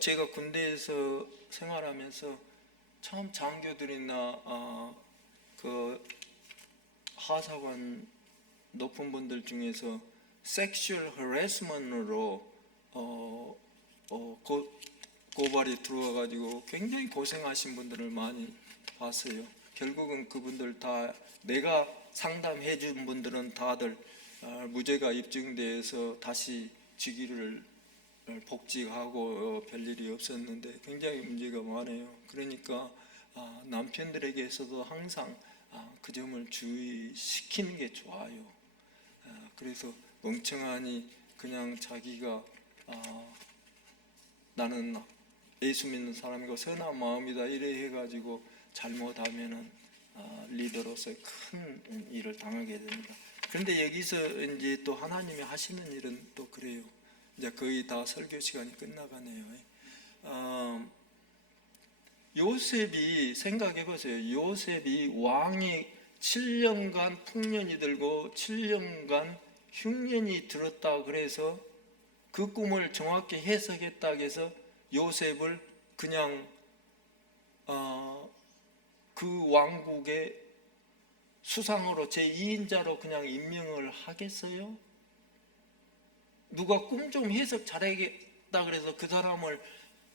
제가 군대에서 생활하면서 처음 장교들이나 그 하사관 높은 분들 중에서 섹슈얼 허래스먼트로 고발이 들어와가지고 굉장히 고생하신 분들을 많이 봤어요. 결국은 그분들 다 내가 상담해 준 분들은 다들 무죄가 입증돼서 다시 직위를 복직하고 별일이 없었는데 굉장히 문제가 많아요. 그러니까 남편들에게서도 항상 그 점을 주의시키는 게 좋아요. 그래서 멍청하니 그냥 자기가 나는 예수 믿는 사람이고 선한 마음이다 이래 해가지고 잘못하면은 리더로서 큰 일을 당하게 됩니다. 그런데 여기서 이제 또 하나님이 하시는 일은 또 그래요. 이제 거의 다 설교 시간이 끝나가네요. 요셉이 생각해 보세요. 요셉이 왕이 7년간 풍년이 들고 7년간 흉년이 들었다 그래서 그 꿈을 정확히 해석했다 해서 요셉을 그냥 그 왕국의 수상으로 제2인자로 그냥 임명을 하겠어요? 누가 꿈 좀 해석 잘하겠다 그래서 그 사람을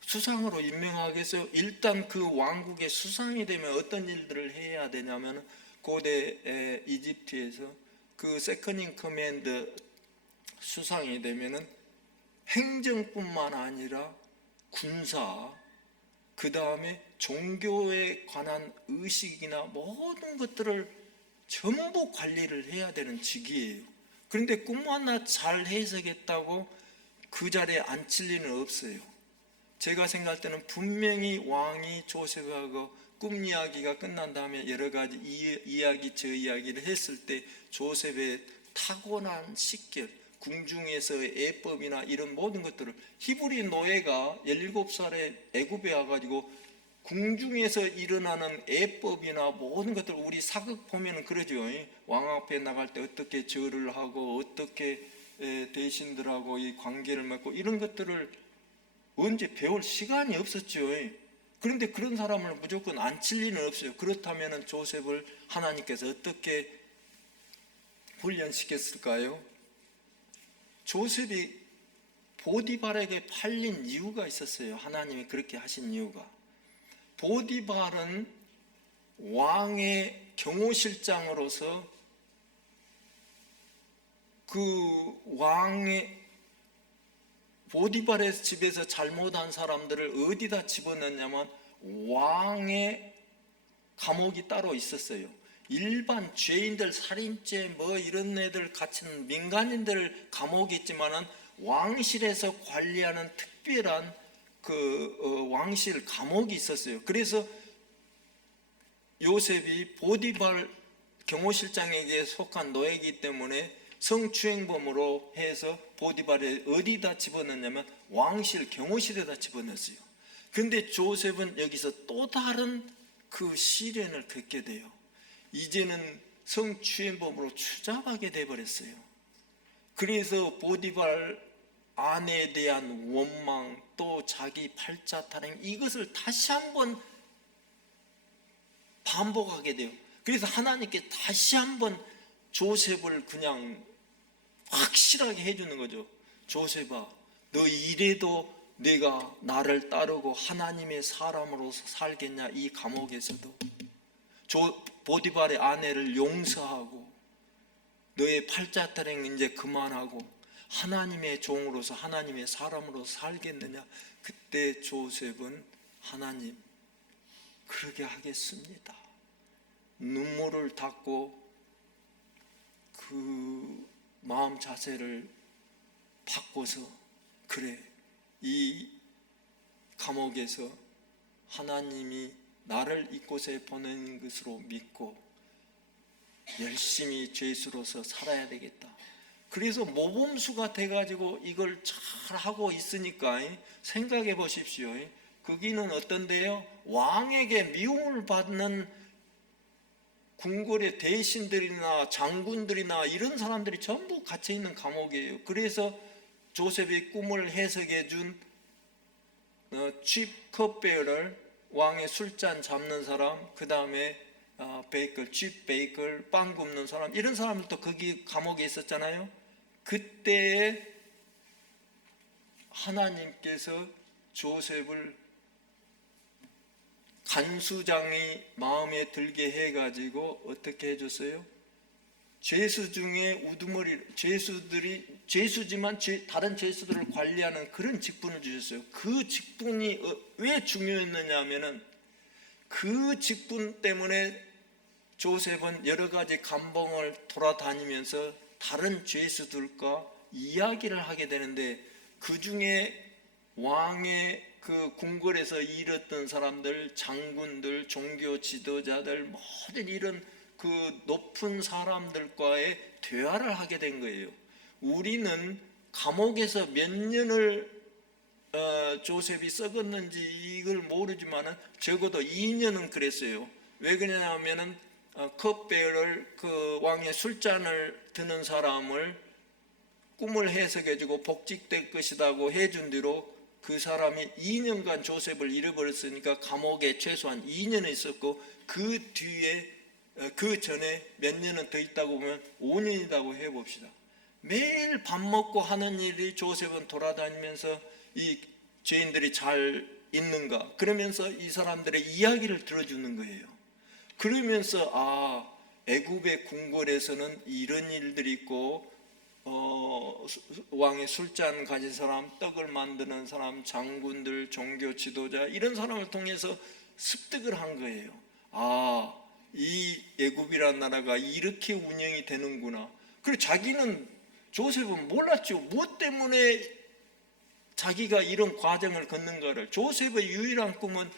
수상으로 임명하겠어요? 일단 그 왕국의 수상이 되면 어떤 일들을 해야 되냐면 고대 이집트에서 그 세컨 인 커맨드 수상이 되면은 행정뿐만 아니라 군사, 그 다음에 종교에 관한 의식이나 모든 것들을 전부 관리를 해야 되는 직위예요. 그런데 꿈 하나 잘 해석했다고 그 자리에 앉힐 리는 없어요. 제가 생각할 때는 분명히 왕이 조셉하고 꿈 이야기가 끝난 다음에 여러 가지 이야기 저 이야기를 했을 때 조셉의 타고난 식결, 궁중에서의 예법이나 이런 모든 것들을 히브리 노예가 17살에 애굽에 와가지고 궁중에서 일어나는 예법이나 모든 것들 우리 사극 보면은 그러죠. 왕 앞에 나갈 때 어떻게 절을 하고 어떻게 대신들하고 이 관계를 맺고 이런 것들을 언제 배울 시간이 없었죠. 그런데 그런 사람을 무조건 앉힐 리는 없어요. 그렇다면 조셉을 하나님께서 어떻게 훈련시켰을까요? 조셉이 보디발에게 팔린 이유가 있었어요. 하나님이 그렇게 하신 이유가. 보디발은 왕의 경호실장으로서 그 왕의 보디발의 집에서 잘못한 사람들을 어디다 집어넣냐면 왕의 감옥이 따로 있었어요. 일반 죄인들, 살인죄 뭐 이런 애들 갇힌 민간인들 감옥이 있지만은 왕실에서 관리하는 특별한 그 왕실 감옥이 있었어요. 그래서 요셉이 보디발 경호실장에게 속한 노예이기 때문에 성추행범으로 해서 보디발에 어디다 집어넣냐면 왕실 경호실에다 집어넣었어요. 그런데 조셉은 여기서 또 다른 그 시련을 겪게 돼요. 이제는 성추행범으로 추잡하게 돼버렸어요. 그래서 보디발 아내에 대한 원망 또 자기 팔자 타령 이것을 다시 한번 반복하게 돼요. 그래서 하나님께 다시 한번 조셉을 그냥 확실하게 해주는 거죠. 조셉아, 너 이래도 내가 나를 따르고 하나님의 사람으로서 살겠냐? 이 감옥에서도 보디발의 아내를 용서하고 너의 팔자타령 이제 그만하고 하나님의 종으로서 하나님의 사람으로서 살겠느냐? 그때 조셉은 하나님 그러게 하겠습니다. 눈물을 닦고 그 마음 자세를 바꿔서 그래 이 감옥에서 하나님이 나를 이곳에 보낸 것으로 믿고 열심히 죄수로서 살아야 되겠다. 그래서 모범수가 돼가지고 이걸 잘 하고 있으니까 생각해 보십시오. 거기는 어떤데요? 왕에게 미움을 받는 궁궐의 대신들이나 장군들이나 이런 사람들이 전부 갇혀 있는 감옥이에요. 그래서 조셉이 꿈을 해석해 준 컵베어를 왕의 술잔 잡는 사람, 그 다음에 베이글, 빵 굽는 사람, 이런 사람들도 거기 감옥에 있었잖아요. 그때에 하나님께서 조셉을 간수장이 마음에 들게 해가지고 어떻게 해줬어요? 죄수 중에 우두머리, 죄수지만 다른 죄수들을 관리하는 그런 직분을 주셨어요. 그 직분이 왜 중요했느냐 하면은 그 직분 때문에 조셉은 여러 가지 감봉을 돌아다니면서 다른 죄수들과 이야기를 하게 되는데, 그 중에 왕의 그 궁궐에서 일했던 사람들, 장군들, 종교 지도자들, 모든 이런 그 높은 사람들과의 대화를 하게 된 거예요. 우리는 감옥에서 몇 년을 조셉이 썩었는지 이걸 모르지만은 적어도 2년은 그랬어요. 왜 그러냐면은 컵베어를, 그 왕의 술잔을 드는 사람을 꿈을 해석해주고 복직될 것이라고 해준 뒤로 그 사람이 2년간 조셉을 잃어버렸으니까 감옥에 최소한 2년은 있었고, 그 뒤에 그 전에 몇 년은 더 있다고 보면 5년이라고 해봅시다. 매일 밥 먹고 하는 일이 조셉은 돌아다니면서 이 죄인들이 잘 있는가 그러면서 이 사람들의 이야기를 들어주는 거예요. 그러면서 애굽의 궁궐에서는 이런 일들이 있고, 왕의 술잔 가진 사람, 떡을 만드는 사람, 장군들, 종교 지도자, 이런 사람을 통해서 습득을 한 거예요. 이 애굽이라는 나라가 이렇게 운영이 되는구나. 그리고 자기는, 조셉은 몰랐죠. 무엇 때문에 자기가 이런 과정을 걷는가를. 조셉의 유일한 꿈은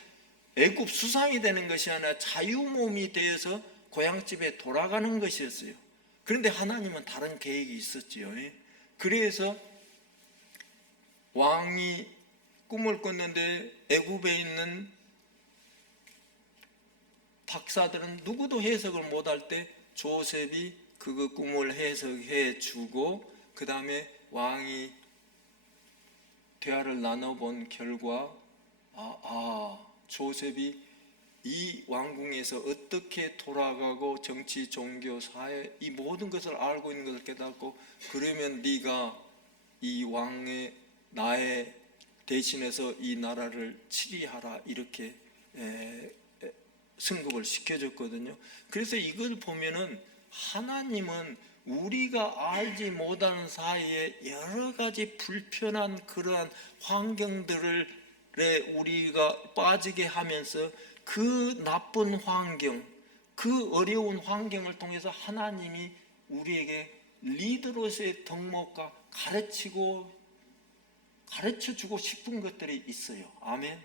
애굽 수상이 되는 것이 아니라 자유몸이 되어서 고향집에 돌아가는 것이었어요. 그런데 하나님은 다른 계획이 있었지요. 그래서 왕이 꿈을 꿨는데 애굽에 있는 박사들은 누구도 해석을 못할 때 조셉이 그 꿈을 해석해 주고, 그 다음에 왕이 대화를 나눠본 결과 조셉이 이 왕궁에서 어떻게 돌아가고 정치, 종교, 사회 이 모든 것을 알고 있는 것을 깨닫고, 그러면 네가 이 왕의 나의 대신해서 이 나라를 치리하라, 이렇게 승급을 시켜줬거든요. 그래서 이걸 보면은 하나님은 우리가 알지 못하는 사이에 여러 가지 불편한 그러한 환경들을 우리가 빠지게 하면서 그 나쁜 환경, 그 어려운 환경을 통해서 하나님이 우리에게 리더로서의 덕목과 가르쳐주고 싶은 것들이 있어요. 아멘.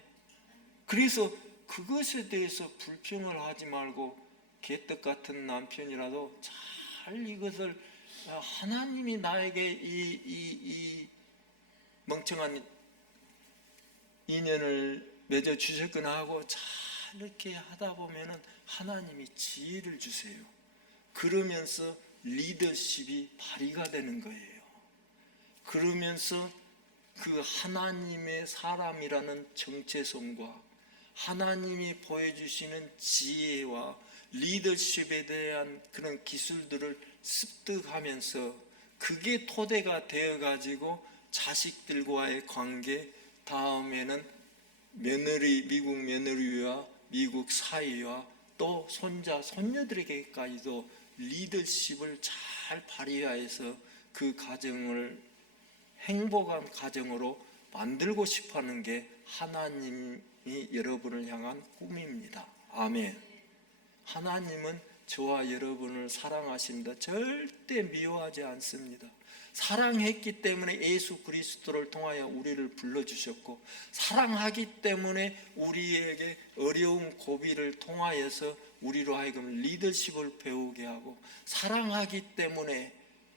그래서 그것에 대해서 불평을 하지 말고, 개떡 같은 남편이라도 잘 이것을, 하나님이 나에게 이 멍청한 인연을 맺어 주셨구나 하고 잘 이렇게 하다 보면은 하나님이 지혜를 주세요. 그러면서 리더십이 발휘가 되는 거예요. 그러면서 그 하나님의 사람이라는 정체성과 하나님이 보여주시는 지혜와 리더십에 대한 그런 기술들을 습득하면서 그게 토대가 되어가지고 자식들과의 관계, 다음에는 미국 며느리와 미국 사위와 또 손자, 손녀들에게까지도 리더십을 잘 발휘하여서 그 가정을 행복한 가정으로 만들고 싶어하는 게 하나님이 여러분을 향한 꿈입니다. 아멘. 하나님은 저와 여러분을 사랑하십니다. 절대 미워하지 않습니다. 사랑했기 때문에 예수 그리스도를 통하여 우리를 불러주셨고, 사랑하기 때문에 우리에게 어려운 고비를 통하여서 우리로 하여금 리더십을 배우게 하고, 사랑하기 때문에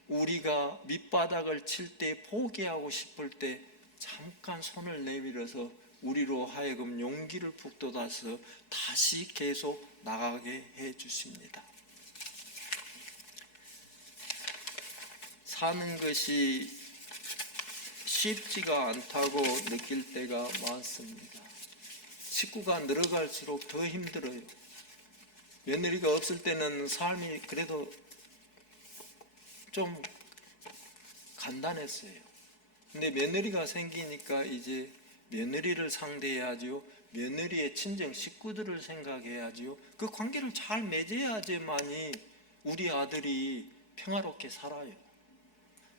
우리가 밑바닥을 칠 때, 포기하고 싶을 때 잠깐 손을 내밀어서 우리로 하여금 용기를 북돋아서 다시 계속 나가게 해 주십니다. 사는 것이 쉽지가 않다고 느낄 때가 많습니다. 식구가 늘어갈수록 더 힘들어요. 며느리가 없을 때는 삶이 그래도 좀 간단했어요. 근데 며느리가 생기니까 이제 며느리를 상대해야지요. 며느리의 친정 식구들을 생각해야지요. 그 관계를 잘 맺어야지만이 우리 아들이 평화롭게 살아요.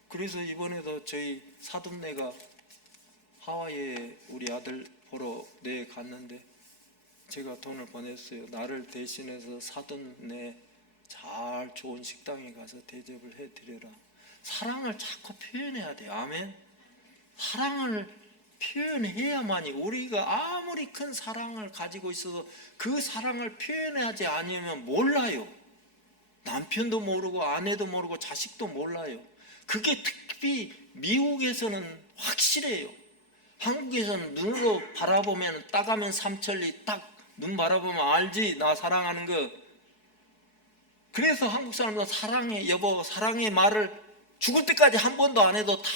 그래서 이번에도 저희 사돈네가 하와이에 우리 아들 보러 갔는데 제가 돈을 보냈어요. 나를 대신해서 사돈네 잘 좋은 식당에 가서 대접을 해드려라. 사랑을 자꾸 표현해야 돼요. 아멘. 사랑을 표현해야만이, 우리가 아무리 큰 사랑을 가지고 있어도 그 사랑을 표현하지 않으면 몰라요. 남편도 모르고 아내도 모르고 자식도 몰라요. 그게 특히 미국에서는 확실해요. 한국에서는 눈으로 바라보면 따가면 삼천리, 딱 눈 바라보면 알지 나 사랑하는 거. 그래서 한국 사람들은 사랑해 여보 사랑해 말을 죽을 때까지 한 번도 안 해도 다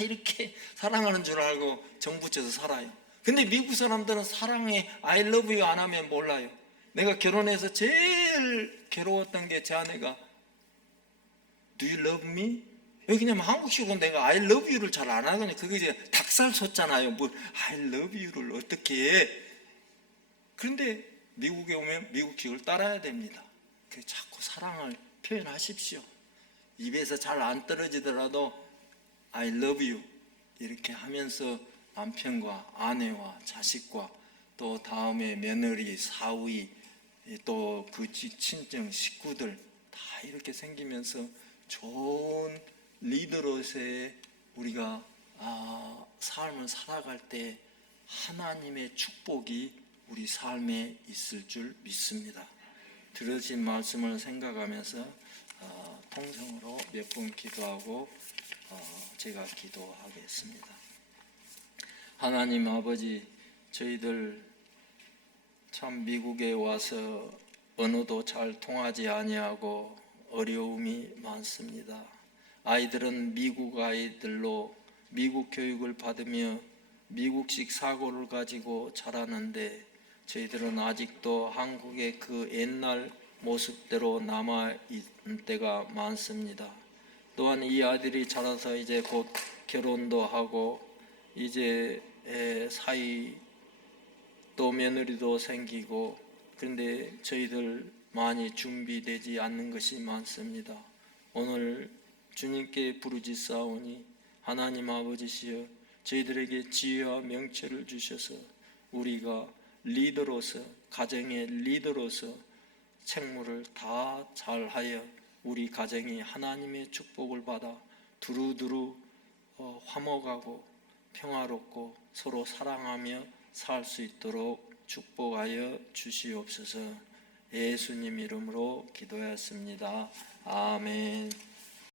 이렇게 사랑하는 줄 알고 정붙여서 살아요. 근데 미국 사람들은 사랑해 I love you 안 하면 몰라요. 내가 결혼해서 제일 괴로웠던 게 제 아내가 Do you love me? 왜냐면 한국식으로 내가 I love you를 잘 안 하거든요. 그게 이제 닭살 솟잖아요. 뭐 I love you를 어떻게 해? 그런데 미국에 오면 미국식을 따라야 됩니다. 그래서 자꾸 사랑을 표현하십시오. 입에서 잘 안 떨어지더라도 I love you 이렇게 하면서 남편과 아내와 자식과 또 다음에 며느리, 사위, 또 그 친정 식구들 다 이렇게 생기면서 좋은 리더로서의 우리가 삶을 살아갈 때 하나님의 축복이 우리 삶에 있을 줄 믿습니다. 들으신 말씀을 생각하면서 통성으로 몇 분 기도하고 제가 기도하겠습니다. 하나님 아버지, 저희들 참 미국에 와서 언어도 잘 통하지 아니하고 어려움이 많습니다. 아이들은 미국 아이들로 미국 교육을 받으며 미국식 사고를 가지고 자라는데 저희들은 아직도 한국의 그 옛날 모습대로 남아있는 때가 많습니다. 또한 이 아들이 자라서 이제 곧 결혼도 하고 이제 사위 또 며느리도 생기고, 그런데 저희들 많이 준비되지 않는 것이 많습니다. 오늘 주님께 부르짖사오니 하나님 아버지시여 저희들에게 지혜와 명철을 주셔서 우리가 리더로서, 가정의 리더로서 책무를 다 잘하여 우리 가정이 하나님의 축복을 받아 두루두루 화목하고 평화롭고 서로 사랑하며 살 수 있도록 축복하여 주시옵소서. 예수님 이름으로 기도하였습니다. 아멘.